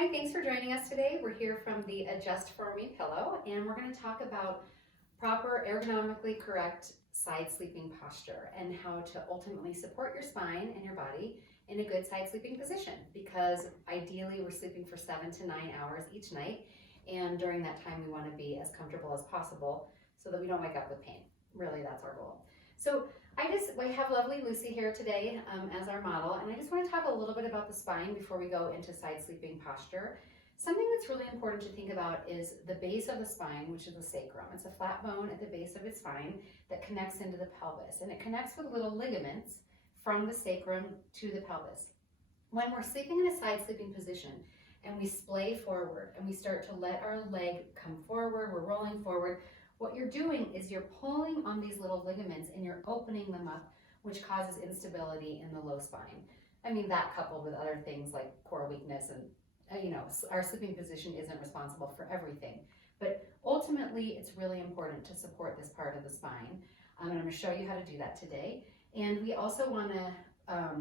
Hi, thanks for joining us today. We're here from the adJust for Me pillow, and we're going to talk about proper ergonomically correct side sleeping posture and how to ultimately support your spine and your body in a good side sleeping position, because ideally we're sleeping for 7 to 9 hours each night, and during that time we want to be as comfortable as possible so that we don't wake up with pain. Really, that's our goal. So I have lovely Lucy here today as our model, and I just want to talk a little bit about the spine before we go into side sleeping posture. Something that's really important to think about is the base of the spine, which is the sacrum. It's a flat bone at the base of its spine that connects into the pelvis, and it connects with little ligaments from the sacrum to the pelvis. When we're sleeping in a side sleeping position and we splay forward and we start to let our leg come forward, we're rolling forward, what you're doing is you're pulling on these little ligaments and you're opening them up, which causes instability in the low spine. I mean, that coupled with other things like core weakness and our sleeping position isn't responsible for everything, but ultimately it's really important to support this part of the spine. And I'm going to show you how to do that today. And we also want to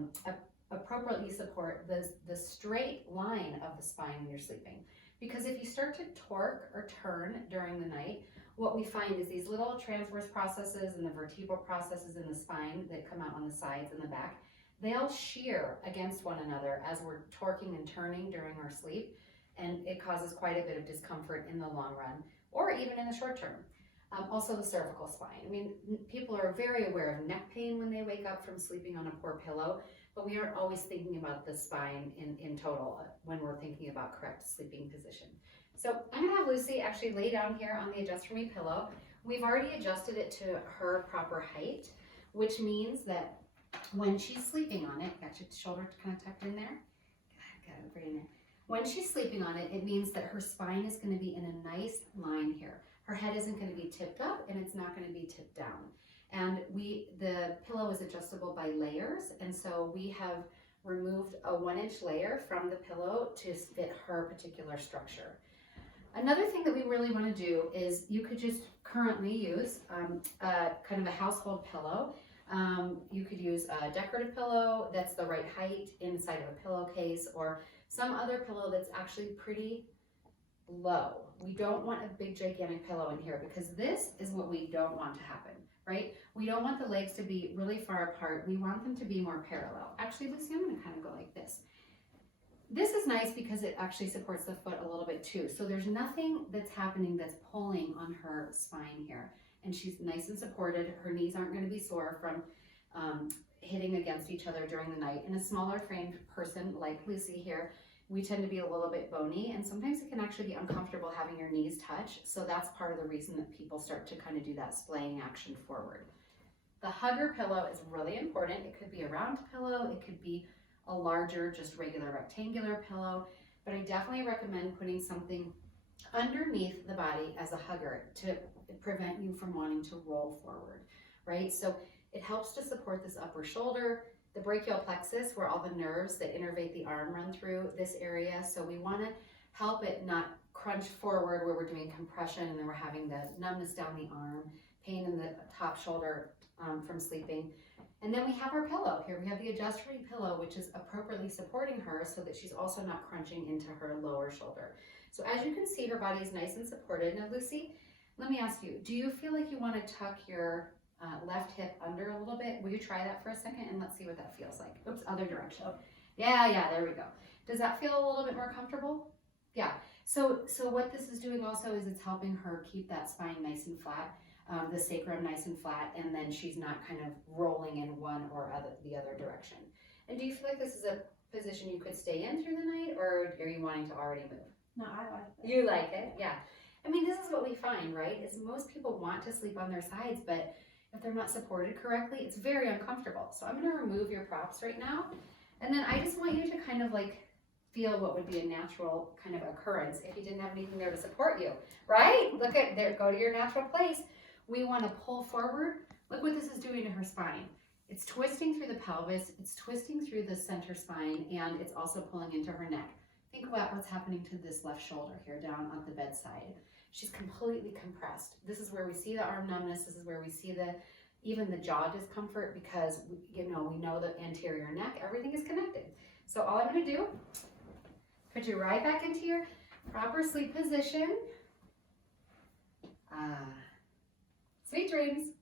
appropriately support the straight line of the spine when you're sleeping. Because if you start to torque or turn during the night, what we find is these little transverse processes and the vertebral processes in the spine that come out on the sides and the back, they all shear against one another as we're torquing and turning during our sleep, and it causes quite a bit of discomfort in the long run, or even in the short term. Also the cervical spine. I mean, people are very aware of neck pain when they wake up from sleeping on a poor pillow, but we aren't always thinking about the spine in total when we're thinking about correct sleeping position. So I'm gonna have Lucy actually lay down here on the adJust for Me pillow. We've already adjusted it to her proper height, which means that when she's sleeping on it, got your shoulder kind of tucked in there. Got it right in there. When she's sleeping on it, it means that her spine is going to be in a nice line here. Her head isn't going to be tipped up and it's not going to be tipped down. And the pillow is adjustable by layers, and so we have removed a 1-inch layer from the pillow to fit her particular structure. Another thing that we really want to do is you could just currently use kind of a household pillow. You could use a decorative pillow that's the right height inside of a pillowcase, or some other pillow that's actually pretty low. We don't want a big gigantic pillow in here, because this is what we don't want to happen, right? We don't want the legs to be really far apart. We want them to be more parallel. Actually, Lucy, I'm going to kind of go like this. This is nice because it actually supports the foot a little bit too. So there's nothing that's happening that's pulling on her spine here. And she's nice and supported. Her knees aren't going to be sore from hitting against each other during the night. In a smaller framed person like Lucy here, we tend to be a little bit bony, and sometimes it can actually be uncomfortable having your knees touch. So that's part of the reason that people start to kind of do that splaying action forward. The hugger pillow is really important. It could be a round pillow, it could be a larger, just regular rectangular pillow, but I definitely recommend putting something underneath the body as a hugger to prevent you from wanting to roll forward, right? So it helps to support this upper shoulder, the brachial plexus, where all the nerves that innervate the arm run through this area. So we want to help it not crunch forward where we're doing compression and then we're having the numbness down the arm, pain in the top shoulder from sleeping. And then we have our pillow here. We have the adJust for Me pillow, which is appropriately supporting her so that she's also not crunching into her lower shoulder. So as you can see, her body is nice and supported. Now, Lucy, let me ask you, do you feel like you want to tuck your left hip under a little bit? Will you try that for a second and let's see what that feels like? Oops, other direction. Yeah, there we go. Does that feel a little bit more comfortable? Yeah. So what this is doing also is it's helping her keep that spine nice and flat, the sacrum nice and flat, and then she's not kind of rolling in one or the other direction. And do you feel like this is a position you could stay in through the night, or are you wanting to already move? No, I like it. You like it? Yeah. I mean, this is what we find, right? Is most people want to sleep on their sides, but if they're not supported correctly, it's very uncomfortable. So I'm going to remove your props right now. And then I just want you to kind of like feel what would be a natural kind of occurrence if you didn't have anything there to support you, right? Look at there, go to your natural place. We want to pull forward. Look what this is doing to her spine. It's twisting through the pelvis, it's twisting through the center spine, and it's also pulling into her neck. Think about what's happening to this left shoulder here down on the bedside. She's completely compressed. This is where we see the arm numbness. This is where we see even the jaw discomfort, because we know the anterior neck, everything is connected. So all I'm going to do, Put you right back into your proper sleep position. Sweet dreams.